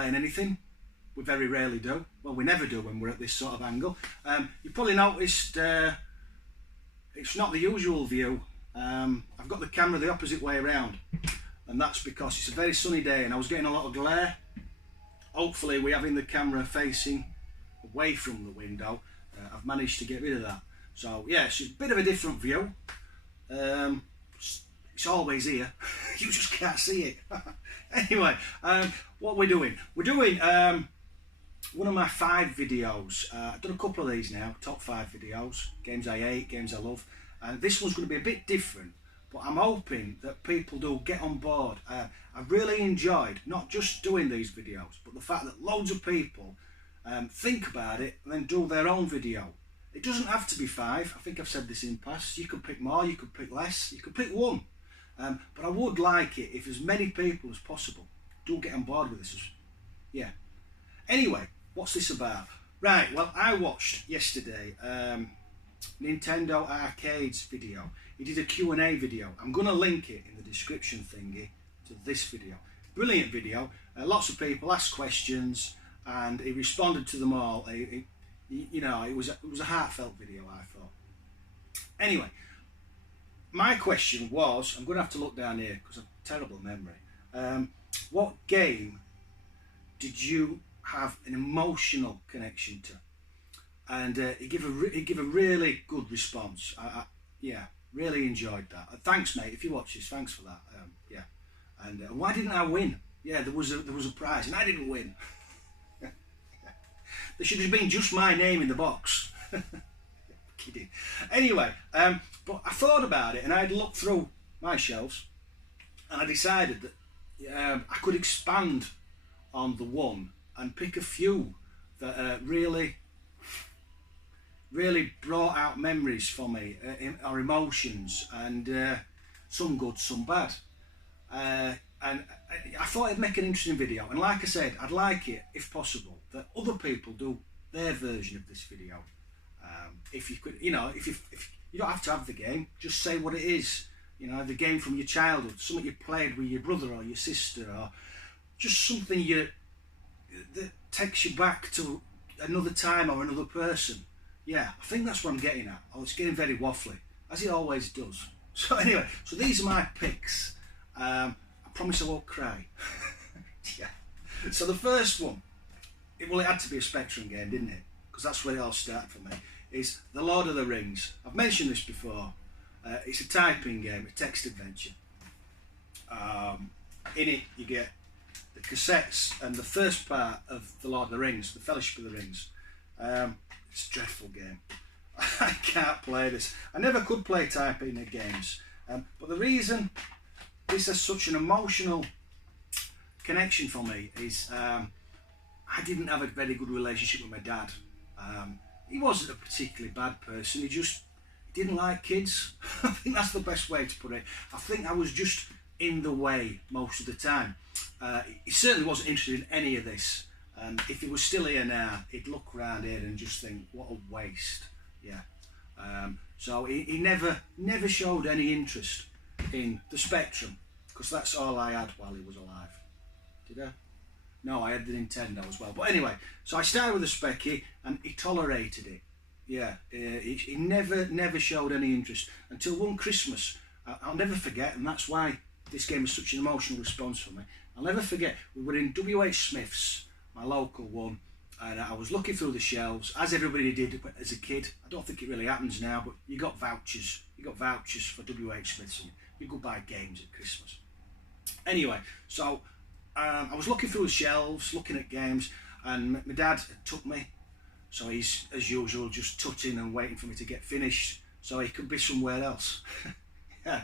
playing anything. We very rarely do. Well, we never do when we're at this sort of angle. You probably noticed it's not the usual view. I've got the camera the opposite way around, and that's because it's a very sunny day and I was getting a lot of glare. Hopefully we're having the camera facing away from the window. I've managed to get rid of that. So yeah, it's a bit of a different view. It's always here. You just can't see it. Anyway, what we're doing? We're doing one of my 5 videos. I've done a couple of these now, top 5 videos, games I hate, games I love. And this one's going to be a bit different, but I'm hoping that people do get on board. I've really enjoyed not just doing these videos, but the fact that loads of people think about it and then do their own video. It doesn't have to be 5. I think I've said this in the past. You could pick more, you could pick less, you could pick 1. But I would like it if as many people as possible do get on board with this. Yeah. Anyway, what's this about? Right, well, I watched yesterday Nintendoarcades video. He did a Q&A video. I'm going to link it in the description thingy to this video. Brilliant video. Lots of people asked questions and he responded to them all. You know, it was a heartfelt video, I thought. Anyway, my question was, I'm going to have to look down here because I've a terrible memory. What game did you have an emotional connection to? And he gave a really good response. Yeah, really enjoyed that. Thanks, mate. If you watch this, thanks for that. Yeah. And why didn't I win? Yeah, there was a prize, and I didn't win. There should have been just my name in the box. Kidding. Anyway, but I thought about it, and I'd looked through my shelves, and I decided that I could expand on the one and pick a few that really brought out memories for me, or emotions, and some good, some bad. And I thought I'd make an interesting video, and like I said, I'd like it, if possible, that other people do their version of this video. If you could, you know, if you don't have to have the game, just say what it is. You know, the game from your childhood, something you played with your brother or your sister, or just something that takes you back to another time or another person. Yeah, I think that's what I'm getting at. Oh, it's getting very waffly, as it always does. So anyway, so these are my picks. I promise I won't cry. Yeah. So the first one, it had to be a Spectrum game, didn't it? Because that's where it all started for me. Is The Lord of the Rings. I've mentioned this before. It's a typing game, a text adventure. In it, you get the cassettes and the first part of The Lord of the Rings, the Fellowship of the Rings. It's a dreadful game. I can't play this. I never could play typing in games. But the reason this has such an emotional connection for me is I didn't have a very good relationship with my dad. He wasn't a particularly bad person. He just didn't like kids. I think that's the best way to put it. I think I was just in the way most of the time. He certainly wasn't interested in any of this. If he was still here now, he'd look around here and just think, what a waste. Yeah. So he never showed any interest in the Spectrum, because that's all I had while he was alive. Did I? No, I had the Nintendo as well. But anyway, so I started with the Specky, and he tolerated it. Yeah, he never showed any interest until one Christmas. I'll never forget, and that's why this game was such an emotional response for me. I'll never forget, we were in W.H. Smith's, my local one, and I was looking through the shelves, as everybody did as a kid. I don't think it really happens now, but you got vouchers. You got vouchers for W.H. Smith's, and you could buy games at Christmas. Anyway, so I was looking through the shelves, looking at games, and my dad took me. So he's, as usual, just tutting and waiting for me to get finished so he could be somewhere else. Yeah.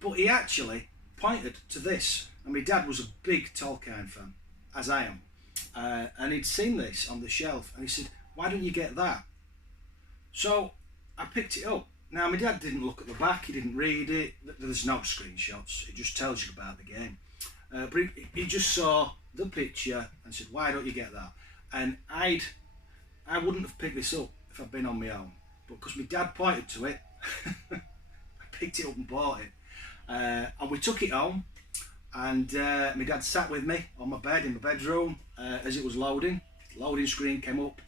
But he actually pointed to this, and my dad was a big Tolkien fan, as I am. And he'd seen this on the shelf, and he said, why don't you get that? So I picked it up. Now, my dad didn't look at the back, he didn't read it, there's no screenshots, it just tells you about the game. But he just saw the picture and said, why don't you get that? And I wouldn't have picked this up if I'd been on my own, but because my dad pointed to it, I picked it up and bought it. And we took it home, and my dad sat with me on my bed in my bedroom as it was loading. The loading screen came up,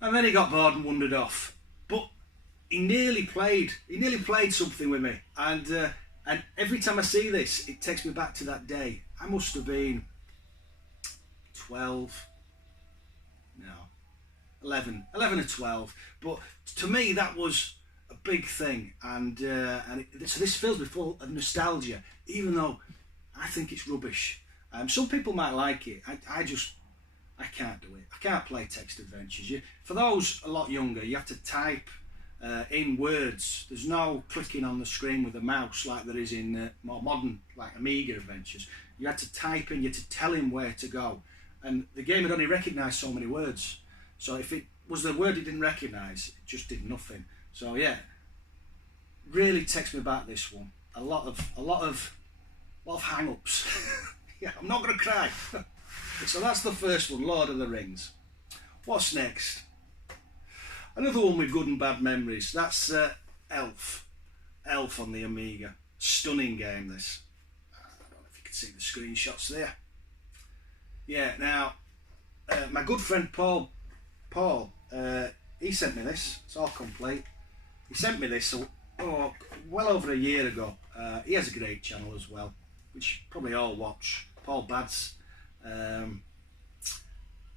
and then he got bored and wandered off. But he nearly played something with me, and every time I see this, it takes me back to that day. I must have been 12, no, 11 or 12. But to me, that was a big thing, so this fills me full of nostalgia, even though I think it's rubbish. Some people might like it. I can't do it. I can't play text adventures. For those a lot younger, you have to type in words. There's no clicking on the screen with a mouse like there is in more modern, like Amiga adventures. You had to type in, you had to tell him where to go, and the game had only recognised so many words. So if it was the word it didn't recognise, it just did nothing. So yeah, really takes me back, this one. A lot of hang-ups. Yeah, I'm not going to cry. So that's the first one, Lord of the Rings. What's next? Another one with good and bad memories. That's Elf. Elf on the Amiga. Stunning game, this. I don't know if you can see the screenshots there. Yeah, now, my good friend Paul, he sent me this. It's all complete. He sent me this well over a year ago. He has a great channel as well, which probably all watch. Paul Bads.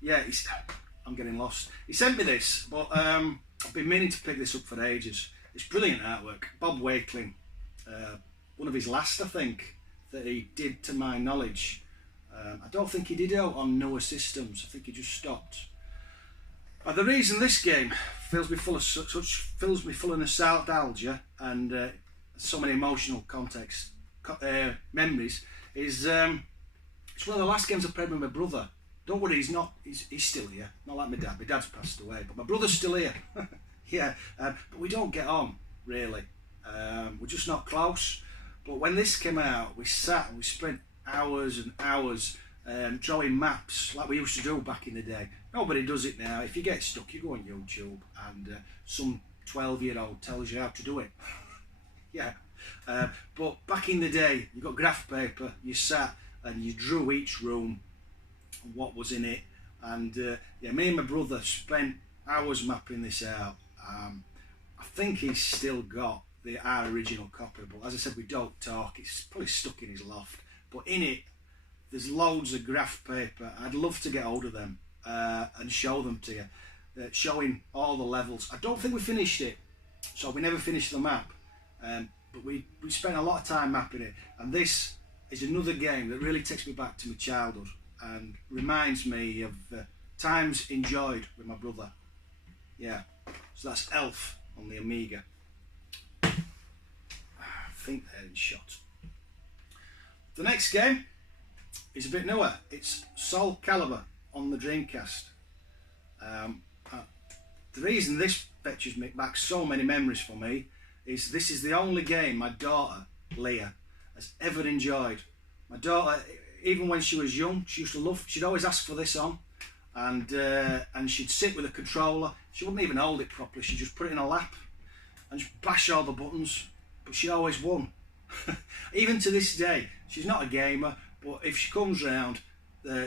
Yeah, I'm getting lost. He sent me this, but I've been meaning to pick this up for ages. It's brilliant artwork. Bob Wakeling, one of his last, I think, that he did, to my knowledge. I don't think he did out on newer systems. I think he just stopped. The reason this game fills me full of nostalgia and so many emotional memories is it's one of the last games I played with my brother. Don't worry, he's still here. Not like my dad. My dad's passed away, but my brother's still here. Yeah, but we don't get on really. We're just not close. But when this came out, we sat and we spent hours and hours drawing maps like we used to do back in the day. Nobody does it now. If you get stuck, you go on YouTube and some 12-year-old tells you how to do it. Yeah, but back in the day, you got graph paper, you sat and you drew each room, what was in it, and yeah, me and my brother spent hours mapping this out. I think he's still got our original copy, but as I said, we don't talk. It's probably stuck in his loft, but in it there's loads of graph paper. I'd love to get hold of them and show them to you, showing all the levels. I don't think we finished it, so we never finished the map, but we spent a lot of time mapping it, and this is another game that really takes me back to my childhood and reminds me of times enjoyed with my brother. Yeah, so that's Elf on the Amiga. I think they're in shot. The next game is a bit newer. It's Soul Calibur on the Dreamcast. The reason this fetches back so many memories for me is this is the only game my daughter, Leah, has ever enjoyed. My daughter, even when she was young, she used to love, she'd always ask for this on, and she'd sit with a controller. She wouldn't even hold it properly, she'd just put it in her lap and just bash all the buttons, but she always won. Even to this day, she's not a gamer, but if she comes round,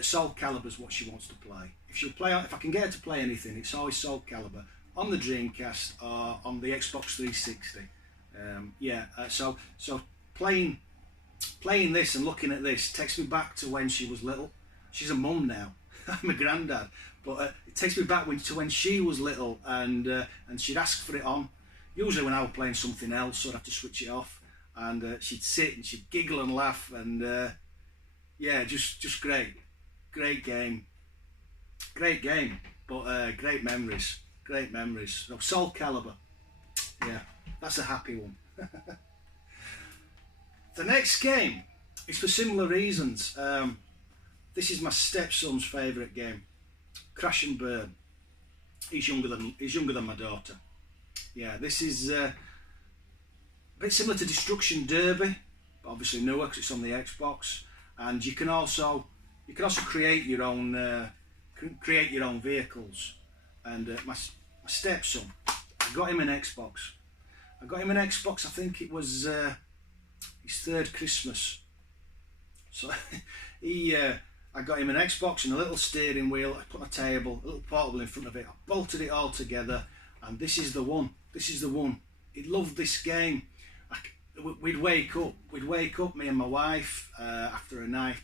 Soul Calibur's what she wants to play. If I can get her to play anything, it's always Soul Calibur on the Dreamcast or on the Xbox 360. Yeah, so playing this and looking at this takes me back to when she was little. She's a mum now. I'm a granddad, but it takes me back to when she was little, and she'd ask for it on. Usually when I was playing something else, so I'd have to switch it off, and she'd sit and she'd giggle and laugh, and yeah, just great game, but great memories. So Soul Calibur, yeah, that's a happy one. The next game is for similar reasons. This is my stepson's favourite game, Crash and Burn. He's younger than my daughter. Yeah, this is a bit similar to Destruction Derby, but obviously newer because it's on the Xbox. And you can also create your own vehicles. And my stepson, I got him an Xbox. I think it was his third Christmas. So I got him an Xbox and a little steering wheel. I put a table, a little portable in front of it. I bolted it all together, and this is the one. This is the one. He loved this game. We'd wake up, me and my wife, after a night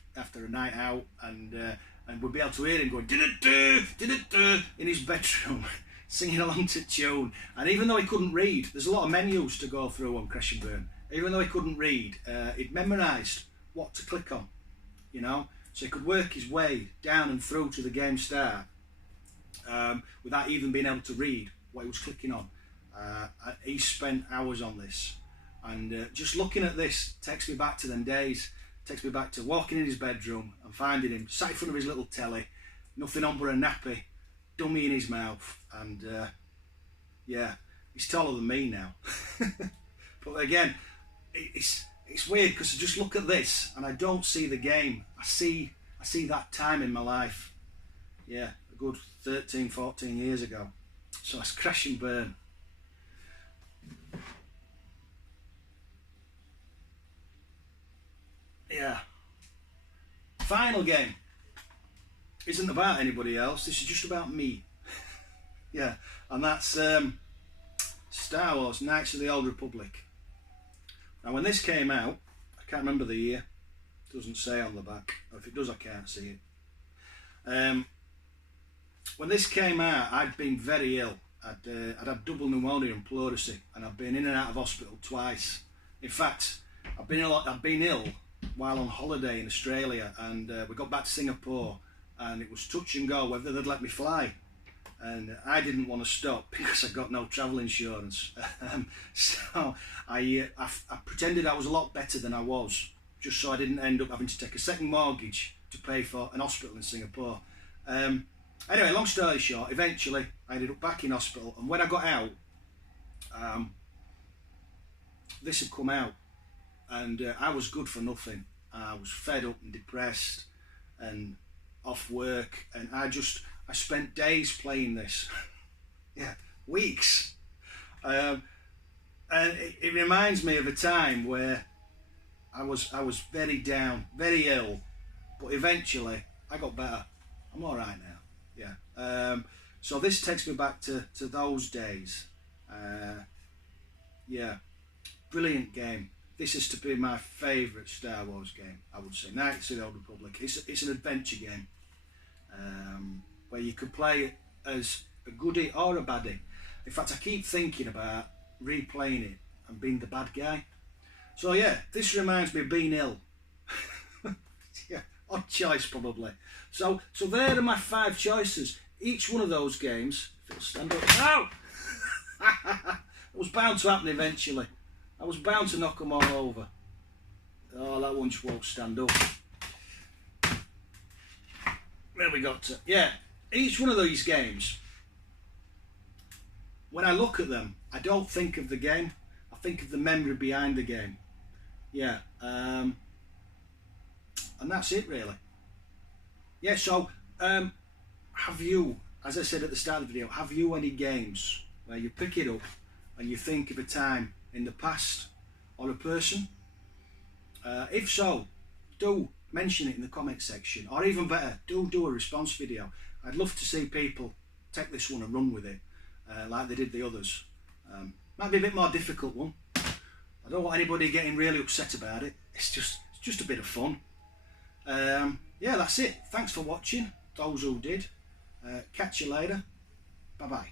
out, and we'd be able to hear him going did-it-do in his bedroom, singing along to tune. And even though he couldn't read, there's a lot of menus to go through on Crash and Burn. Even though he couldn't read, he'd memorised what to click on, you know, so he could work his way down and through to the game start without even being able to read what he was clicking on. He spent hours on this, and just looking at this takes me back to them days. Takes me back to walking in his bedroom and finding him sat in front of his little telly, nothing on but a nappy, dummy in his mouth, and yeah, he's taller than me now. But again, it's weird because I just look at this and I don't see the game. I see that time in my life. Yeah, a good 13, 14 years ago. So it's Crash and Burn. Yeah. Final game isn't about anybody else. This is just about me. Yeah, and that's Star Wars: Knights of the Old Republic. Now, when this came out, I can't remember the year. It doesn't say on the back. Or if it does, I can't see it. When this came out, I'd been very ill. I'd had double pneumonia and pleurisy, and I'd been in and out of hospital twice. In fact, I'd been ill while on holiday in Australia, and we got back to Singapore, and it was touch and go whether they'd let me fly, and I didn't want to stop because I got no travel insurance. So I pretended I was a lot better than I was, just so I didn't end up having to take a second mortgage to pay for an hospital in Singapore. Anyway, long story short, eventually I ended up back in hospital, and when I got out, this had come out. And I was good for nothing. I was fed up and depressed and off work, and I spent days playing this. Yeah, weeks. And it reminds me of a time where I was very down, very ill, but eventually I got better. I'm all right now. Yeah. So this takes me back to those days. Yeah, brilliant game. This is to be my favourite Star Wars game, I would say. Knights of the Old Republic. It's an adventure game where you could play as a goodie or a baddie. In fact, I keep thinking about replaying it and being the bad guy. So yeah, this reminds me of being ill. Yeah, odd choice probably. So there are my 5 choices. Each one of those games, if it'll stand up. Oh! It was bound to happen eventually. I was bound to knock them all over. Oh, that one just won't stand up. Where we got to? Yeah, each one of these games, when I look at them, I don't think of the game. I think of the memory behind the game. Yeah, and that's it really. Yeah, so have you, as I said at the start of the video, have you any games where you pick it up and you think of a time in the past or a person? If so, do mention it in the comment section, or even better, do a response video. I'd love to see people take this one and run with it like they did the others. Might be a bit more difficult one. I don't want anybody getting really upset about it. It's just a bit of fun. Yeah, that's it. Thanks for watching, those who did. Catch you later. Bye bye.